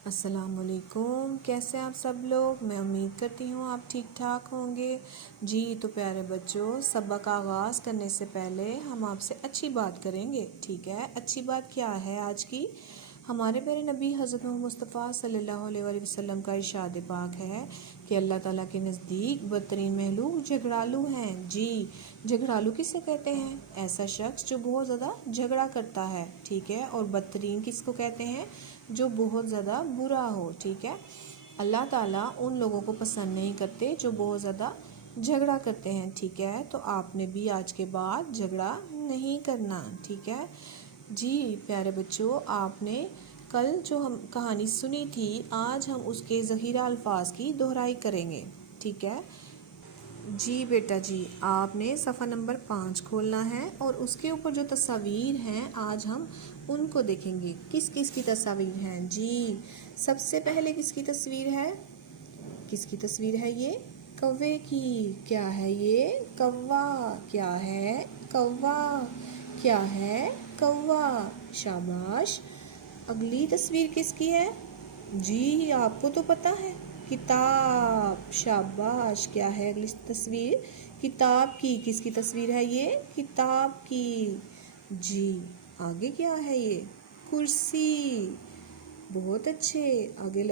अस्सलामुअलैकुम। कैसे आप सब लोग? मैं उम्मीद करती हूँ आप ठीक ठाक होंगे। जी तो प्यारे बच्चों, सबक आगाज़ करने से पहले हम आपसे अच्छी बात करेंगे। ठीक है, अच्छी बात क्या है आज की? हमारे प्यारे नबी हज़रत मुस्तफ़ा सल्लल्लाहु अलैहि वसल्लम का इरशाद पाक है कि अल्लाह ताला के नज़दीक बदतरीन महलूक झगड़ालू हैं। जी, झगड़ालू किसे कहते हैं? ऐसा शख्स जो बहुत ज़्यादा झगड़ा करता है। ठीक है, और बदतरीन किसको कहते हैं? जो बहुत ज़्यादा बुरा हो। ठीक है, अल्लाह ताला उन लोगों को पसंद नहीं करते जो बहुत ज़्यादा झगड़ा करते हैं। ठीक है, तो आपने भी आज के बाद झगड़ा नहीं करना। ठीक है जी प्यारे बच्चों, आपने कल जो हम कहानी सुनी थी, आज हम उसके ज़हीरा अल्फाज की दोहराई करेंगे। ठीक है जी बेटा जी, आपने सफ़ा नंबर 5 खोलना है और उसके ऊपर जो तस्वीर हैं आज हम उनको देखेंगे। किस किस की तस्वीर हैं? जी, सबसे पहले किसकी तस्वीर है? किसकी तस्वीर है ये? कौवे की। क्या है ये? कौवा। क्या है? कौवा। क्या है? कौवा। शाबाश। अगली तस्वीर किसकी है? जी, आपको तो पता है, किताब। शाबाश। क्या है अगली तस्वीर? किताब की। किसकी तस्वीर है ये? किताब की। जी, आगे क्या है ये? कुर्सी। बहुत अच्छे। आगे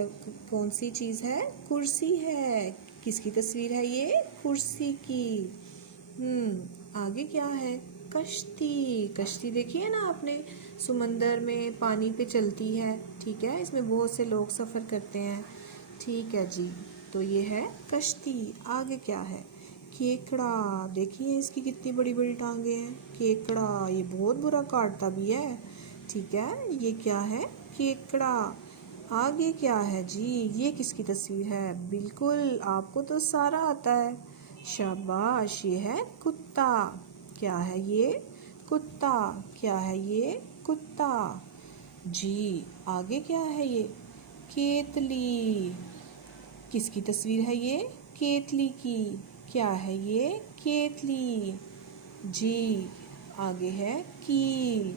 कौन सी चीज़ है? कुर्सी है। किसकी तस्वीर है ये? कुर्सी की। आगे क्या है? कश्ती। कश्ती देखी है ना आपने? समंदर में पानी पे चलती है। ठीक है, इसमें बहुत से लोग सफ़र करते हैं। ठीक है जी, तो ये है कश्ती। आगे क्या है? केकड़ा। देखिए इसकी कितनी बड़ी बड़ी टांगे हैं। केकड़ा ये बहुत बुरा काटता भी है। ठीक है, ये क्या है? केकड़ा। आगे क्या है जी? ये किसकी तस्वीर है? बिल्कुल, आपको तो सारा आता है। शाबाश, ये है कुत्ता। क्या है ये? कुत्ता। क्या है ये? कुत्ता। जी, आगे क्या है ये? केतली। किसकी तस्वीर है ये? केतली की। क्या है ये? केतली। जी, आगे है कील।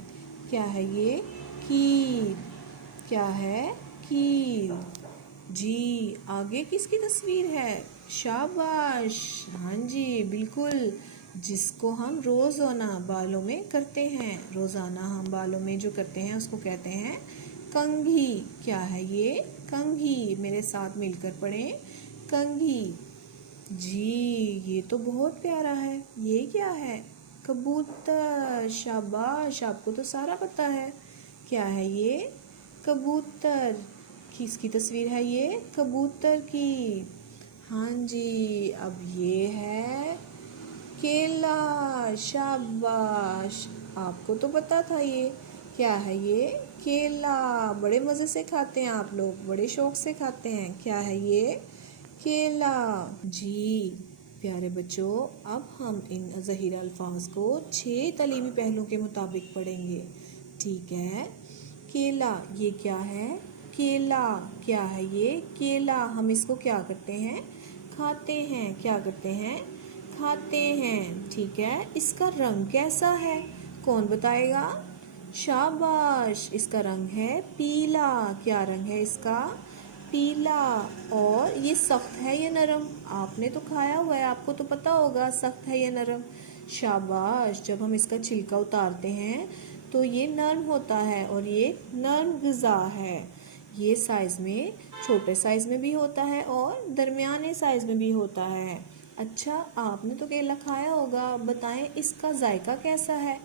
क्या है ये? कील। क्या है? कील। जी, आगे किसकी तस्वीर है? शाबाश, हाँ जी बिल्कुल, जिसको हम रोज़ाना बालों में करते हैं। रोज़ाना हम बालों में जो करते हैं उसको कहते हैं कंघी। क्या है ये? कंघी। मेरे साथ मिलकर पढ़ें, कंघी। जी, ये तो बहुत प्यारा है। ये क्या है? कबूतर। शाबाश, आपको तो सारा पता है। क्या है ये? कबूतर। किसकी तस्वीर है ये? कबूतर की। हाँ जी, अब ये है केला। शाबाश, आपको तो पता था ये। क्या है ये? केला। बड़े मज़े से खाते हैं आप लोग, बड़े शौक से खाते हैं। क्या है ये? केला। जी प्यारे बच्चों, अब हम इन ज़हीरा अल्फाज को 6 तालीमी पहलुओं के मुताबिक पढ़ेंगे। ठीक है, केला ये क्या है? केला। क्या है ये? केला। हम इसको क्या करते हैं? खाते हैं। क्या करते हैं? खाते हैं। ठीक है, इसका रंग कैसा है? कौन बताएगा? शाबाश, इसका रंग है पीला। क्या रंग है इसका? पीला। और ये सख्त है या नरम? आपने तो खाया हुआ है, आपको तो पता होगा सख्त है या नरम। शाबाश, जब हम इसका छिलका उतारते हैं तो ये नरम होता है और ये नरम ग़िज़ा है। ये साइज़ में, छोटे साइज़ में भी होता है और दरमियाने साइज़ में भी होता है। अच्छा, आपने तो केला खाया होगा, बताएं इसका जायका कैसा है?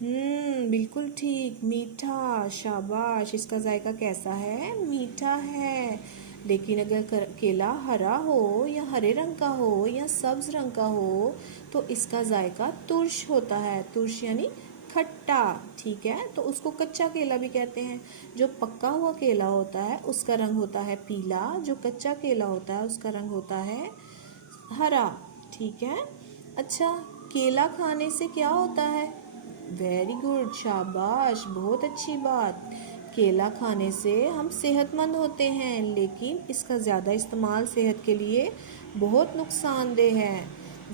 बिल्कुल ठीक, मीठा। शाबाश, इसका जायका कैसा है? मीठा है। लेकिन अगर केला हरा हो या हरे रंग का हो या सब्ज रंग का हो तो इसका जायका तुर्श होता है। तुर्श यानी खट्टा। ठीक है, तो उसको कच्चा केला भी कहते हैं। जो पक्का हुआ केला होता है उसका रंग होता है पीला, जो कच्चा केला होता है उसका रंग होता है हरा। ठीक है, अच्छा, केला खाने से क्या होता है? वेरी गुड, शाबाश, बहुत अच्छी बात। केला खाने से हम सेहतमंद होते हैं, लेकिन इसका ज़्यादा इस्तेमाल सेहत के लिए बहुत नुकसानदेह है।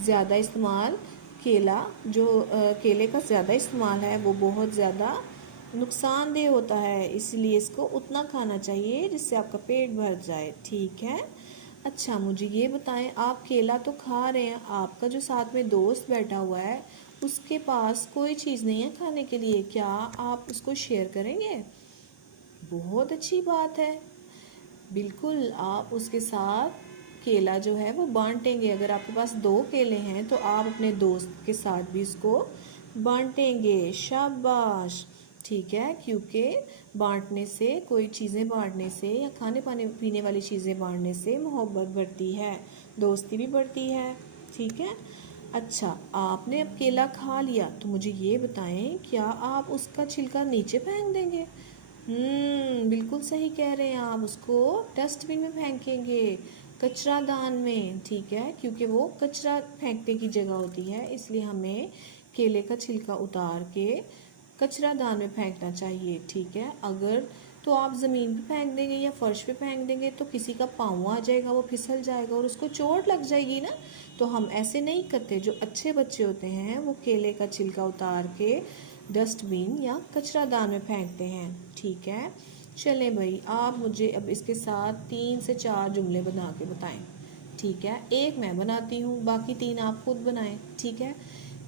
ज़्यादा इस्तेमाल केले का ज़्यादा इस्तेमाल है वो बहुत ज़्यादा नुकसानदेह होता है, इसलिए इसको उतना खाना चाहिए जिससे आपका पेट भर जाए। ठीक है। अच्छा मुझे ये बताएं, आप केला तो खा रहे हैं, आपका जो साथ में दोस्त बैठा हुआ है उसके पास कोई चीज़ नहीं है खाने के लिए, क्या आप उसको शेयर करेंगे? बहुत अच्छी बात है। बिल्कुल आप उसके साथ केला जो है वो बांटेंगे। अगर आपके पास 2 केले हैं तो आप अपने दोस्त के साथ भी उसको बांटेंगे। शाबाश। ठीक है, क्योंकि बांटने से, कोई चीज़ें बांटने से या खाने पाने पीने वाली चीज़ें बांटने से मोहब्बत बढ़ती है, दोस्ती भी बढ़ती है। ठीक है। अच्छा आपने अब केला खा लिया तो मुझे ये बताएं, क्या आप उसका छिलका नीचे फेंक देंगे? बिल्कुल सही कह रहे हैं आप, उसको डस्टबिन में फेंकेंगे, कचरा दान में। ठीक है, क्योंकि वो कचरा फेंकने की जगह होती है, इसलिए हमें केले का छिलका उतार के कचरा दान में फेंकना चाहिए। ठीक है। अगर तो आप ज़मीन पे फेंक देंगे या फर्श पे फेंक देंगे तो किसी का पाँव आ जाएगा, वो फिसल जाएगा और उसको चोट लग जाएगी ना। तो हम ऐसे नहीं करते। जो अच्छे बच्चे होते हैं वो केले का छिलका उतार के डस्टबिन या कचरा दान में फेंकते हैं। ठीक है। चलें भाई, आप मुझे अब इसके साथ 3 से 4 जुमले बना के बताएं। ठीक है, एक मैं बनाती हूँ, बाकी 3 आप खुद बनाएं। ठीक है।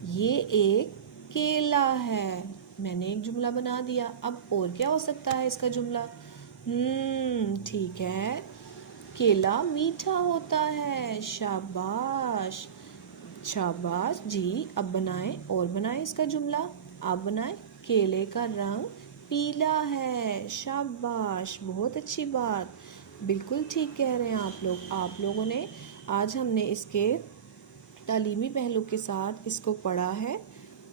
ये एक केला है, मैंने एक जुमला बना दिया। अब और क्या हो सकता है इसका जुमला? ठीक है, केला मीठा होता है। शाबाश, शाबाश जी। अब बनाएं, और बनाएं इसका जुमला। आप बनाएं, केले का रंग पीला है। शाबाश, बहुत अच्छी बात। बिल्कुल ठीक कह रहे हैं आप लोग। आप लोगों ने, आज हमने इसके तालीमी पहलू के साथ इसको पढ़ा है।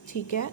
ठीक है।